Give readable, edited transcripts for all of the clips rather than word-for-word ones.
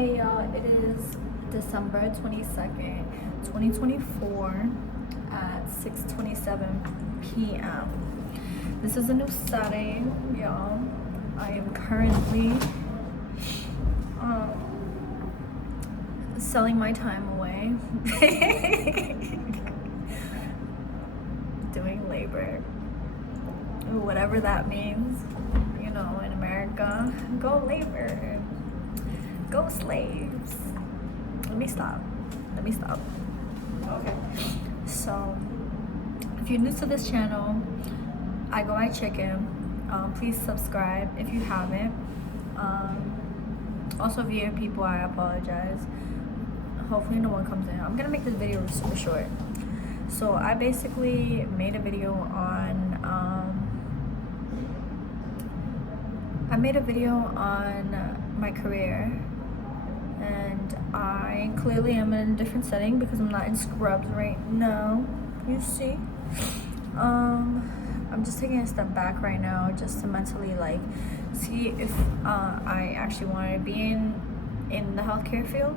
Hey y'all, it is December 22nd, 2024 at 6:27 p.m. This is a new setting, y'all. I am currently selling my time away. Doing labor. Whatever that means, you know, in America. Go labor. Go slaves. Let me stop. Okay. So, if you're new to this channel, I Go I Chicken. Please subscribe if you haven't. Also, if you hear people, I apologize. Hopefully no one comes in. I'm gonna make this video super short. So I basically made a video on my career, and I clearly am in a different setting because I'm not in scrubs right now, you see. I'm just taking a step back right now just to mentally like see if I actually want to be in the healthcare field.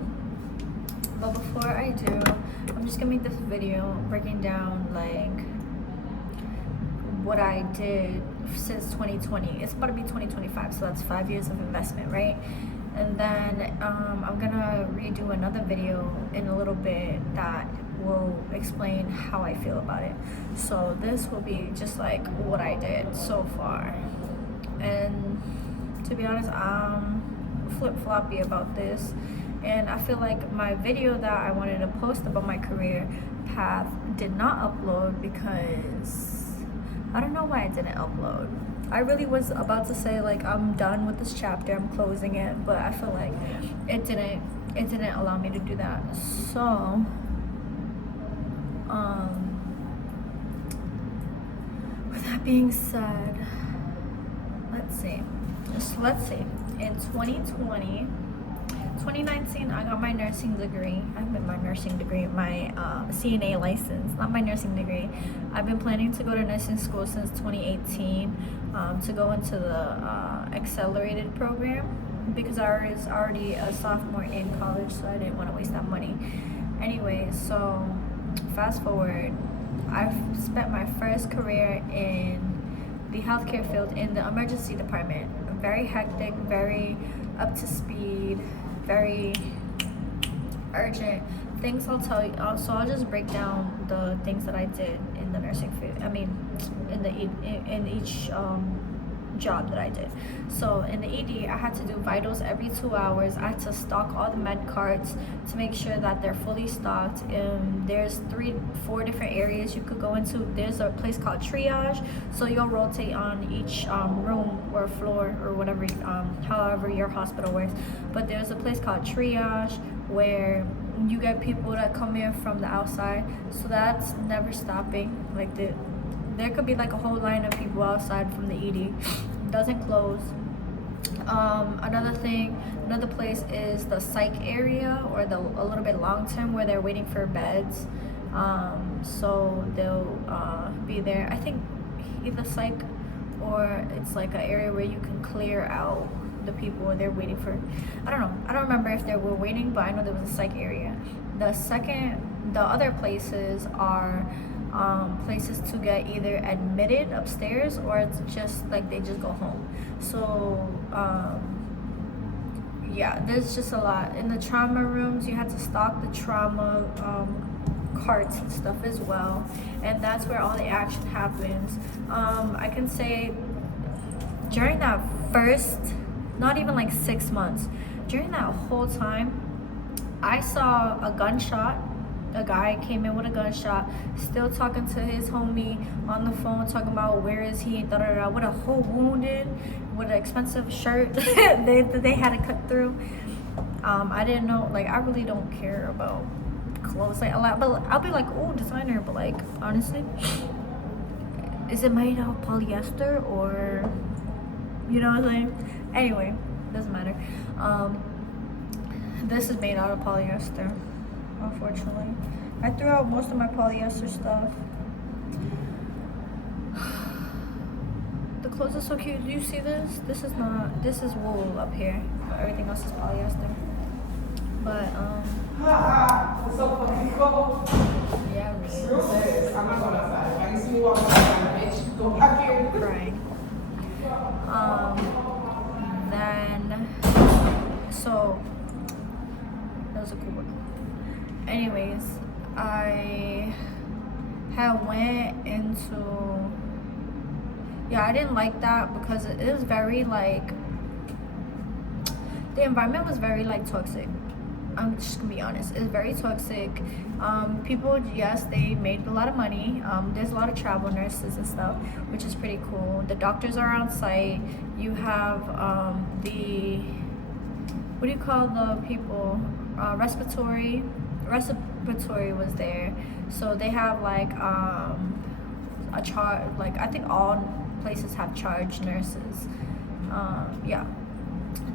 But before I do, I'm just gonna make this video breaking down like what I did since 2020. It's about to be 2025, so that's 5 years of investment, right? And then I'm gonna redo another video in a little bit that will explain how I feel about it. So this will be just like what I did so far. And to be honest, I'm flip-floppy about this. And I feel like my video that I wanted to post about my career path did not upload because I don't know why it didn't upload. I really was about to say like I'm done with this chapter, I'm closing it, but I feel like it didn't allow me to do that. So with that being said, let's see. In 2019, I got my nursing degree. My CNA license, not my nursing degree. I've been planning to go to nursing school since 2018 to go into the accelerated program because I was already a sophomore in college, so I didn't want to waste that money. Anyway, so fast forward, I've spent my first career in the healthcare field in the emergency department. Very hectic, very up to speed, very urgent things. I'll tell you. So I'll just break down the things that I did in the nursing field. I mean, in each job that I did. So in the ED, I had to do vitals every 2 hours. I had to stock all the med carts to make sure that they're fully stocked. There's 3-4 different areas you could go into. There's a place called triage, so you'll rotate on each room or floor or whatever, however your hospital works. But there's a place called triage where you get people that come in from the outside, so that's never stopping. Like there could be like a whole line of people outside from the ED. Doesn't close. Another place is the psych area, or a little bit long term, where they're waiting for beds. So they'll be there. I think either psych or it's like an area where you can clear out the people they're waiting for. I don't remember if they were waiting, but I know there was a psych area. The other places are places to get either admitted upstairs, or it's just like they just go home. So yeah, there's just a lot. In the trauma rooms, you had to stock the trauma carts and stuff as well, and that's where all the action happens. I can say during that first, not even like 6 months, during that whole time, I saw a gunshot. A guy came in with a gunshot, still talking to his homie on the phone, talking about where is he, with a whole wounded, with an expensive shirt they had to cut through. I didn't know, like, I really don't care about clothes like a lot, but I'll be like, oh, designer, but like, honestly, is it made out of polyester, or, you know what I'm saying? Anyway, doesn't matter. This is made out of polyester. Unfortunately, I threw out most of my polyester stuff. The clothes are so cute. Do you see this? This is wool up here, but everything else is polyester. So that was a cool one. Anyways, I had went into, yeah, I didn't like that because it was very like, the environment was very like toxic. I'm just gonna be honest, it's very toxic. People, yes, they made a lot of money. There's a lot of travel nurses and stuff, which is pretty cool. The doctors are on site. You have the, what do you call the people, respiratory was there. So they have like a charge, like I think all places have charge nurses. Yeah,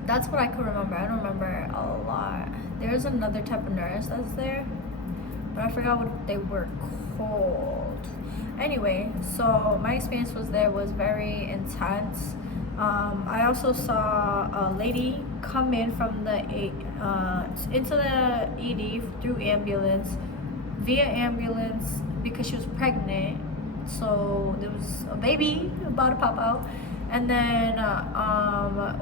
that's what I could remember. I don't remember a lot. There's another type of nurse that's there, but I forgot what they were called. Anyway, so my experience was very intense. I also saw a lady come in from the into the ED through ambulance, via ambulance, because she was pregnant. So there was a baby about to pop out. And then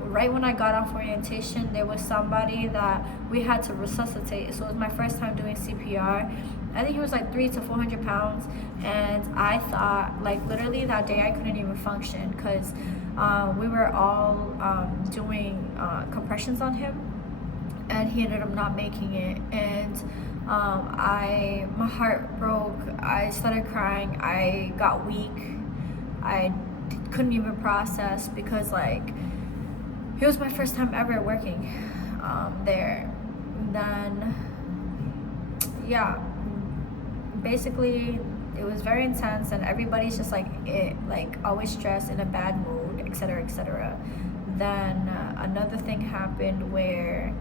right when I got off orientation, there was somebody that we had to resuscitate. So it was my first time doing CPR. I think he was like 300 to 400 pounds. And I thought, like, literally that day I couldn't even function because we were all doing compressions on him. And he ended up not making it. And my heart broke. I started crying. I got weak. I couldn't even process because like it was my first time ever working there. Then yeah, basically it was very intense and everybody's just like always stressed, in a bad mood, etc., etc. Then another thing happened where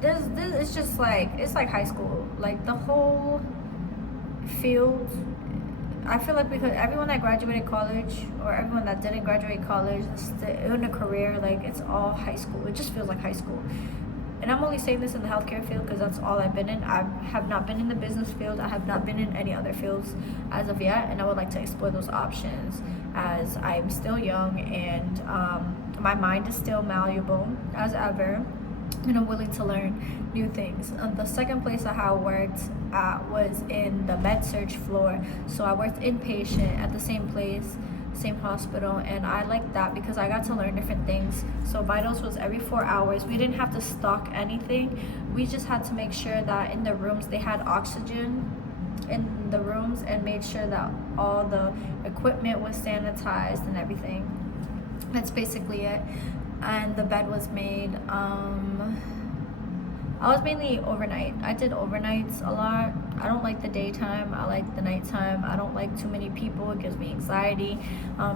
this it's just like, it's like high school, like the whole field. I feel like because everyone that graduated college or everyone that didn't graduate college is in a career, like it's all high school. It just feels like high school. And I'm only saying this in the healthcare field because that's all I've been in. I have not been in the business field. I have not been in any other fields as of yet. And I would like to explore those options as I'm still young and my mind is still malleable as ever. And I'm willing to learn new things. The second place I had worked at was in the med surg floor. So I worked inpatient at the same place, same hospital, and I liked that because I got to learn different things. So vitals was every 4 hours. We didn't have to stock anything. We just had to make sure that in the rooms they had oxygen in the rooms and made sure that all the equipment was sanitized and everything. That's basically it. And the bed was made. I was mainly overnight. I did overnights a lot. I don't like the daytime. I like the nighttime. I don't like too many people. It gives me anxiety.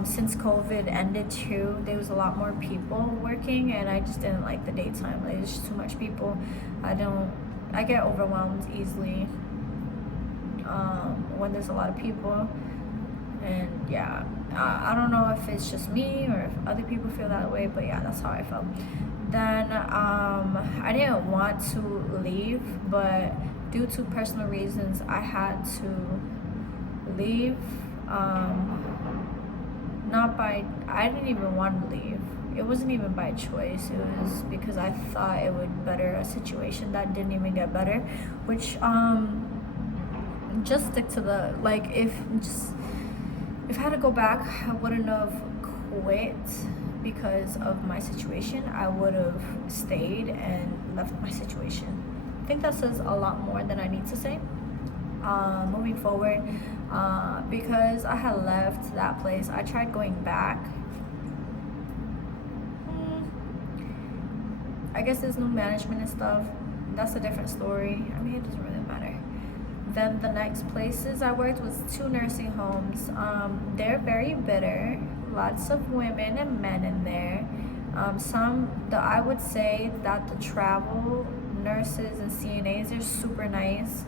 Since COVID ended too, there was a lot more people working, and I just didn't like the daytime. Like, there's just too much people. I get overwhelmed easily when there's a lot of people. And yeah, I don't know if it's just me or if other people feel that way, but yeah, that's how I felt. Then I didn't want to leave, but due to personal reasons, I had to leave. I didn't even want to leave. It wasn't even by choice. It was because I thought it would better a situation that didn't even get better, which just stick to the, like, if I had to go back, I wouldn't have quit because of my situation. I would have stayed and left my situation. I think that says a lot more than I need to say. Moving forward, because I had left that place, I tried going back. I guess there's no management and stuff. That's a different story. I mean, it doesn't really matter. Then the next places I worked was 2 nursing homes. They're very bitter. Lots of women and men in there. I would say that the travel nurses and CNAs are super nice.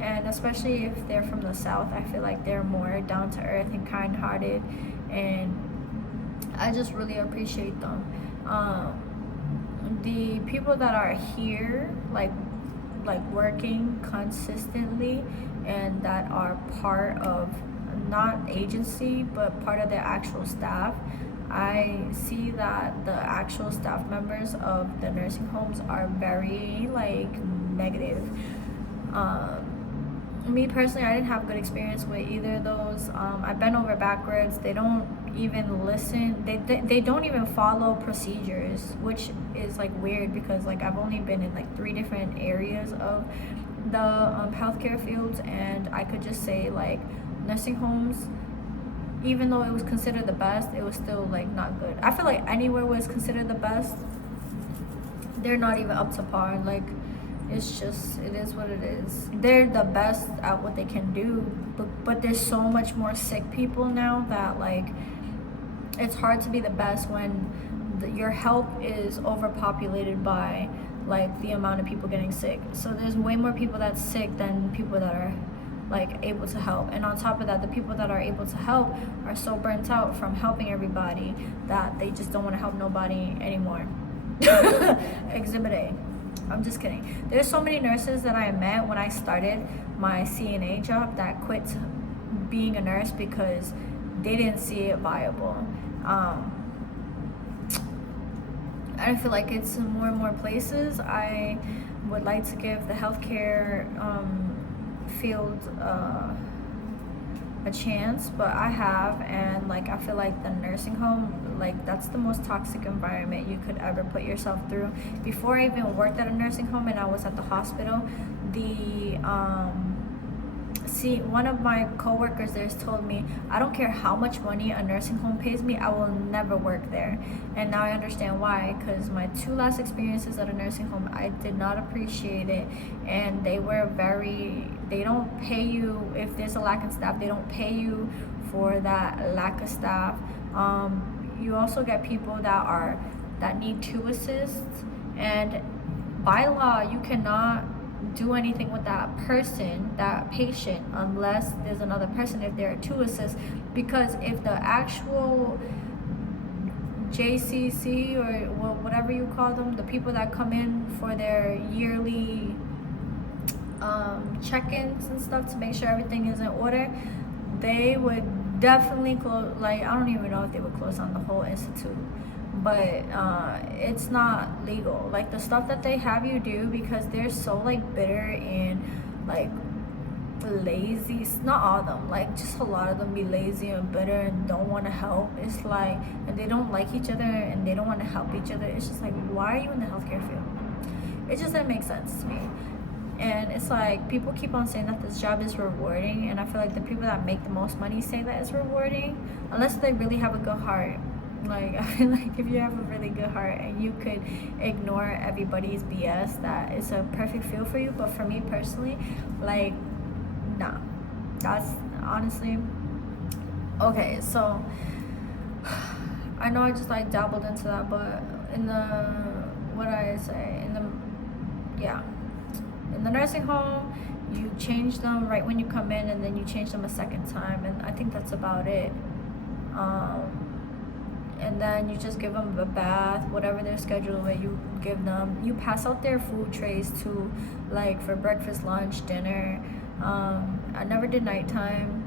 And especially if they're from the South, I feel like they're more down to earth and kind-hearted. And I just really appreciate them. The people that are here, like working consistently and that are part of not agency but part of the actual staff, I see that the actual staff members of the nursing homes are very like negative. Me personally, I didn't have a good experience with either of those. I bent over backwards. They don't even listen. They don't even follow procedures, which is like weird because like I've only been in like 3 different areas of the healthcare fields, and I could just say like nursing homes, even though it was considered the best, it was still like not good. I feel like anywhere was considered the best, they're not even up to par. Like it's just, it is what it is. They're the best at what they can do, but there's so much more sick people now that like it's hard to be the best when your help is overpopulated by like the amount of people getting sick. So there's way more people that's sick than people that are like able to help. And on top of that, the people that are able to help are so burnt out from helping everybody that they just don't want to help nobody anymore. Exhibit A. I'm just kidding. There's so many nurses that I met when I started my CNA job that quit being a nurse because they didn't see it viable. I feel like it's in more and more places. I would like to give the healthcare field a chance, but I have, and like I feel like the nursing home, like that's the most toxic environment you could ever put yourself through. Before I even worked at a nursing home and I was at the hospital, one of my coworkers there told me, I don't care how much money a nursing home pays me, I will never work there. And now I understand why, because my 2 last experiences at a nursing home, I did not appreciate it. And they don't pay you if there's a lack of staff. They don't pay you for that lack of staff. You also get people that need 2 assists, and by law you cannot do anything with that person, that patient, unless there's another person, if there are 2 assists. Because if the actual JCC or whatever you call them, the people that come in for their yearly check-ins and stuff to make sure everything is in order, they would definitely close. Like I don't even know if they would close down the whole institute, but it's not legal. Like the stuff that they have you do, because they're so like bitter and like lazy. Not all of them, like just a lot of them be lazy and bitter and don't want to help. It's like, and they don't like each other and they don't want to help each other. It's just like, why are you in the healthcare field? It just didn't make sense to me. And it's like people keep on saying that this job is rewarding, and I feel like the people that make the most money say that it's rewarding, unless they really have a good heart. Like I feel like if you have a really good heart and you could ignore everybody's BS, that is a perfect field for you. But for me personally, like, nah, that's honestly okay. So I know I just like dabbled into that, but in the nursing home, you change them right when you come in, and then you change them a second time, and I think that's about it. And then you just give them a bath, whatever their schedule is, you give them. You pass out their food trays too, like for breakfast, lunch, dinner. I never did nighttime.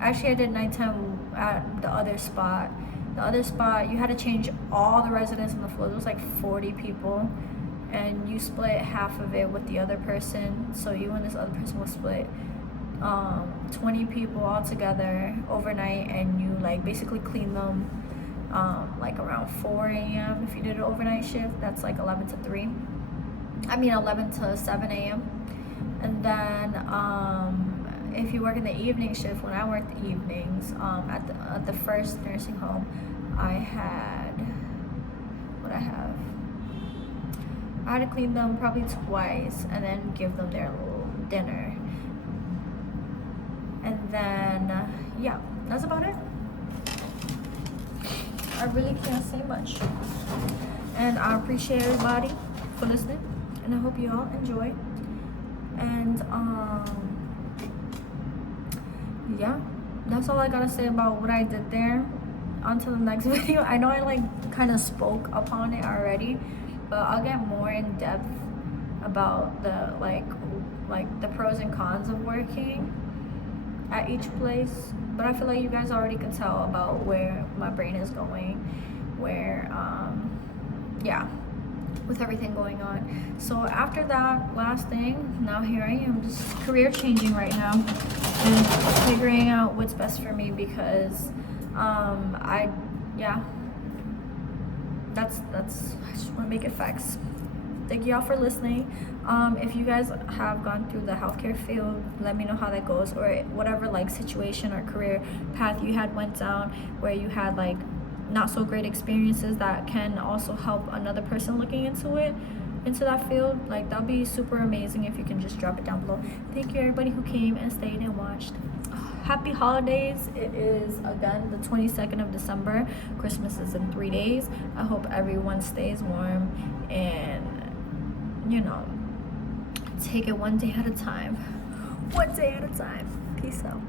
Actually, I did nighttime at the other spot. The other spot, you had to change all the residents on the floor. There was like 40 people, and you split half of it with the other person. So you and this other person will split 20 people all together overnight, and you like basically clean them like around 4 a.m. If you did an overnight shift, that's like 11 to 7 a.m. And then if you work in the evening shift, when I worked the evenings at the first nursing home, I had to clean them probably twice and then give them their little dinner. And then yeah, that's about it. I really can't say much. And I appreciate everybody for listening, and I hope you all enjoy. And yeah, that's all I gotta say about what I did there. Until the next video. I know I like kind of spoke upon it already, but I'll get more in depth about the like the pros and cons of working at each place, but I feel like you guys already could tell about where my brain is going, where yeah, with everything going on. So after that last thing, now here I am, just career changing right now and figuring out what's best for me, because that's I just want to make it facts. Thank y'all for listening. If you guys have gone through the healthcare field, let me know how that goes, or whatever like situation or career path you had went down where you had like not so great experiences that can also help another person looking into that field. Like, that'll be super amazing if you can just drop it down below. Thank you everybody who came and stayed and watched. Happy holidays. It is again the 22nd of December. Christmas is in 3 days. I hope everyone stays warm and, you know, take it one day at a time. One day at a time. Peace out.